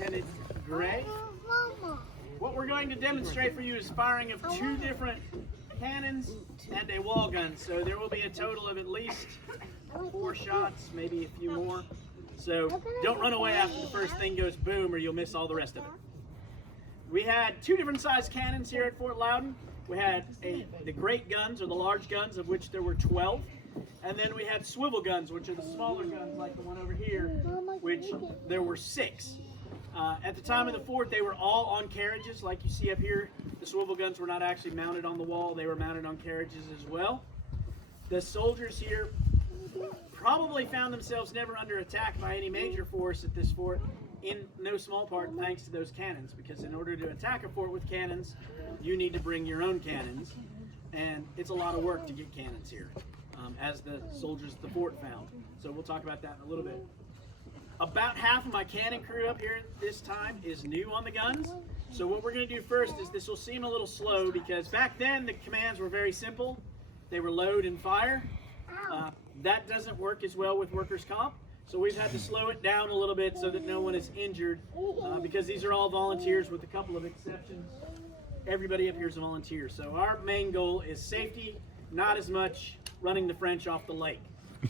Lieutenant Gray. What we're going to demonstrate for you is firing of 2 different cannons and a wall gun. So there will be a total of at least 4 shots, maybe a few more. So don't run away after the first thing goes boom or you'll miss all the rest of it. We had 2 different sized cannons here at Fort Loudon. We had the great guns, or the large guns, of which there were 12. And then we had swivel guns, which are the smaller guns like the one over here, which there were 6. At the time of the fort, they were all on carriages, like you see up here. The swivel guns were not actually mounted on the wall. They were mounted on carriages as well. The soldiers here probably found themselves never under attack by any major force at this fort, in no small part thanks to those cannons, because in order to attack a fort with cannons, you need to bring your own cannons, and it's a lot of work to get cannons here, as the soldiers at the fort found. So we'll talk about that in a little bit. About half of my cannon crew up here this time is new on the guns. So what we're going to do first is, this will seem a little slow because back then the commands were very simple. They were load and fire. That doesn't work as well with workers' comp. So we've had to slow it down a little bit so that no one is injured, because these are all volunteers with a couple of exceptions. Everybody up here is a volunteer. So our main goal is safety, not as much running the French off the lake.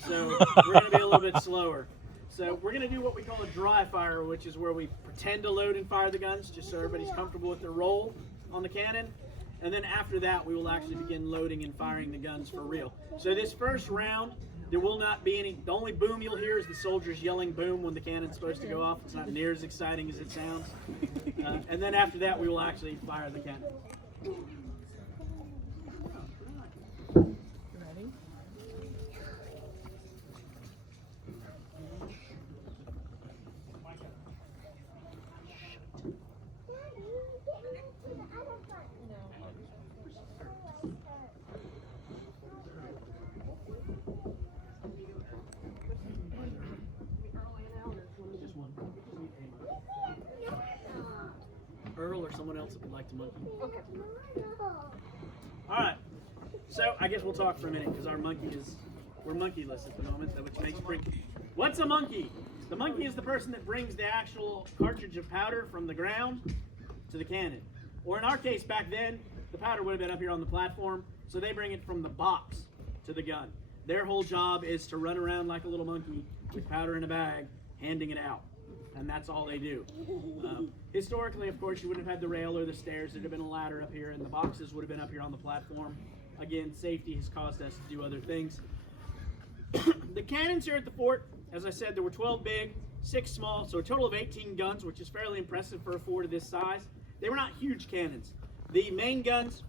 So we're going to be a little bit slower. So we're going to do what we call a dry fire, which is where we pretend to load and fire the guns just so everybody's comfortable with their role on the cannon. And then after that, we will actually begin loading and firing the guns for real. So this first round, there will not be any, the only boom you'll hear is the soldiers yelling boom when the cannon's supposed to go off. It's not near as exciting as it sounds. And then after that, we will actually fire the cannon. Earl or someone else that would like to monkey. Okay. All right. So I guess we'll talk for a minute because we're monkeyless at the moment, which makes pretty. What's a monkey? The monkey is the person that brings the actual cartridge of powder from the ground to the cannon. Or in our case back then, the powder would have been up here on the platform, so they bring it from the box to the gun. Their whole job is to run around like a little monkey with powder in a bag, handing it out. And that's all they do. Historically, of course, you wouldn't have had the rail or the stairs. There'd have been a ladder up here, and the boxes would have been up here on the platform. Again, safety has caused us to do other things. The cannons here at the fort, as I said, there were 12 big, 6 small, so a total of 18 guns, which is fairly impressive for a fort of this size. They were not huge cannons. The main guns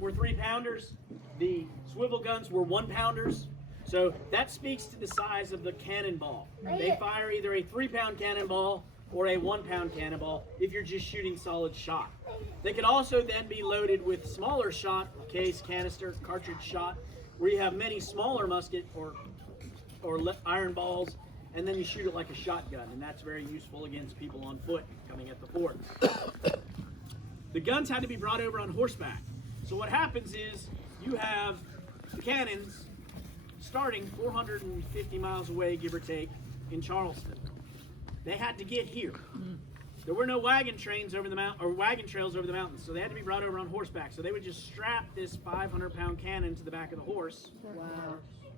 were 3-pounders. The swivel guns were 1-pounders. So that speaks to the size of the cannonball. They fire either a 3-pound cannonball or a 1-pound cannonball if you're just shooting solid shot. They could also then be loaded with smaller shot, case, canister, cartridge shot, where you have many smaller musket or iron balls, and then you shoot it like a shotgun, and that's very useful against people on foot coming at the fort. The guns had to be brought over on horseback. So what happens is you have the cannons starting 450 miles away, give or take, in Charleston. They had to get here. There were no wagon trains over the mountain, or wagon trails over the mountains, so they had to be brought over on horseback. So they would just strap this 500-pound cannon to the back of the horse,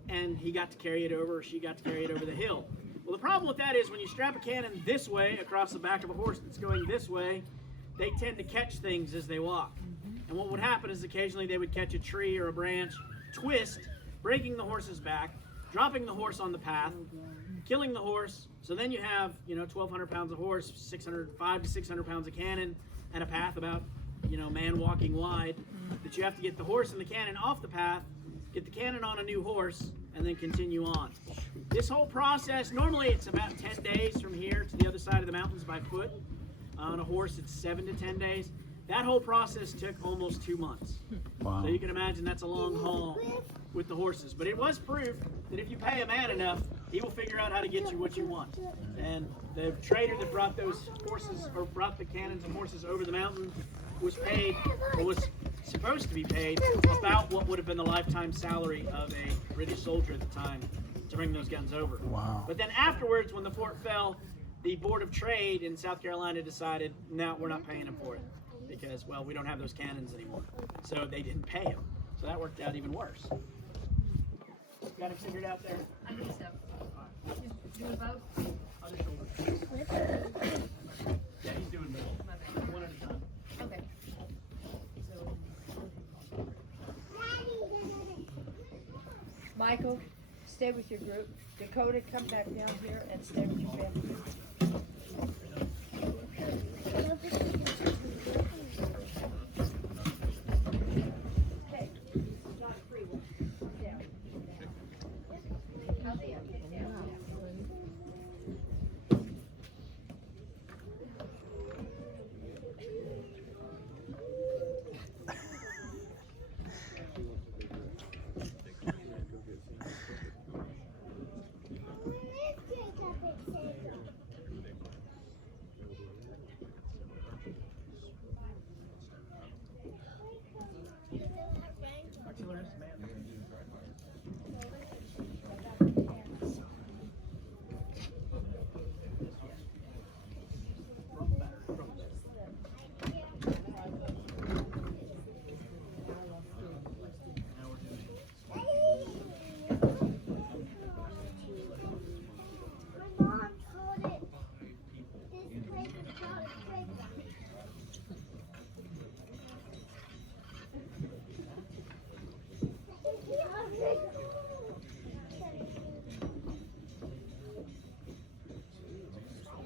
and he got to carry it over, or she got to carry it over the hill. Well, the problem with that is when you strap a cannon this way across the back of a horse that's going this way, they tend to catch things as they walk. And what would happen is occasionally they would catch a tree or a branch, twist, breaking the horse's back, dropping the horse on the path, killing the horse. So then you have, 1,200 pounds of horse, 500 to 600 pounds of cannon, and a path about, man walking wide, that you have to get the horse and the cannon off the path, get the cannon on a new horse, and then continue on. This whole process, normally it's about 10 days from here to the other side of the mountains by foot. On a horse, it's 7 to 10 days. That whole process took almost 2 months. Wow. So you can imagine that's a long haul with the horses. But it was proof that if you pay a man enough, he will figure out how to get you what you want. And the trader that brought those horses, or brought the cannons and horses over the mountain, was paid, or was supposed to be paid, about what would have been the lifetime salary of a British soldier at the time to bring those guns over. Wow. But then afterwards, when the fort fell, the Board of Trade in South Carolina decided, no, we're not paying them for it because, well, we don't have those cannons anymore. So they didn't pay them. So that worked out even worse. Got it figured out there? I think so. Do a vote? I'll just hold it. Yeah, he's doing both. One at a time. Okay. Michael, stay with your group. Dakota, come back down here and stay with your family. Okay, it's not a free one. Down. Healthy, okay, down.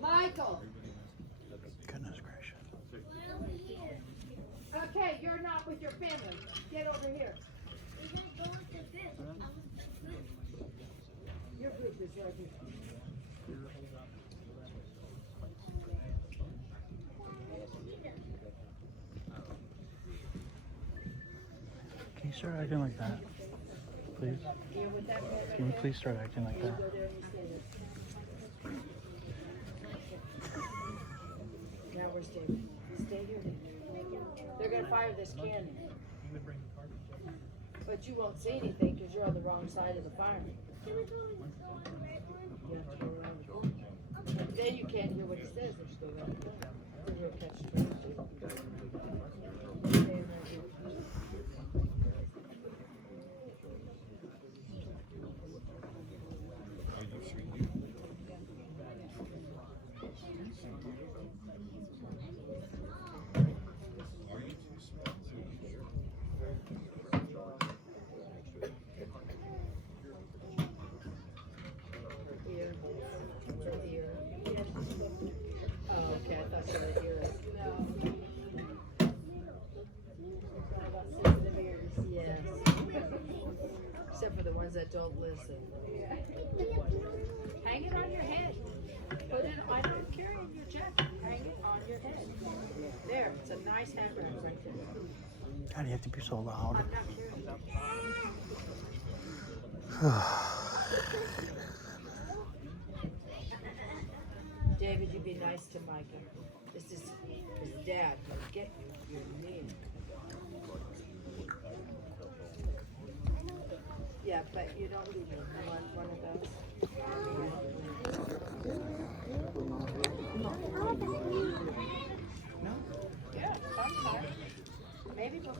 Michael. Goodness gracious. Okay, you're not with your family. Get over here. Your group is right here. Can you start acting like that? Please? Here with that boy right Can you there. please start acting like that? Go there and you stay there. Now we're staying. Stay here. They're gonna fire this cannon. But you won't see anything because you're on the wrong side of the fire. You have to go around. Then you can't hear what he says if you go around. Then you'll catch trains. Stay right here. Here. Right here. Oh, okay, I thought you were here. No. About sensitive ears, yes. Except for the ones that don't listen. Hang it on your head. Put it, I don't carry it in your jacket. Hang it on your head. There, it's a nice hat rack right there. God, you have to be so loud. I'm not carrying it. David, you be nice to Micah. This is his dad. Get your name. Yeah, but you don't leave him. I want one of those. No? Yeah, sometime. Maybe before.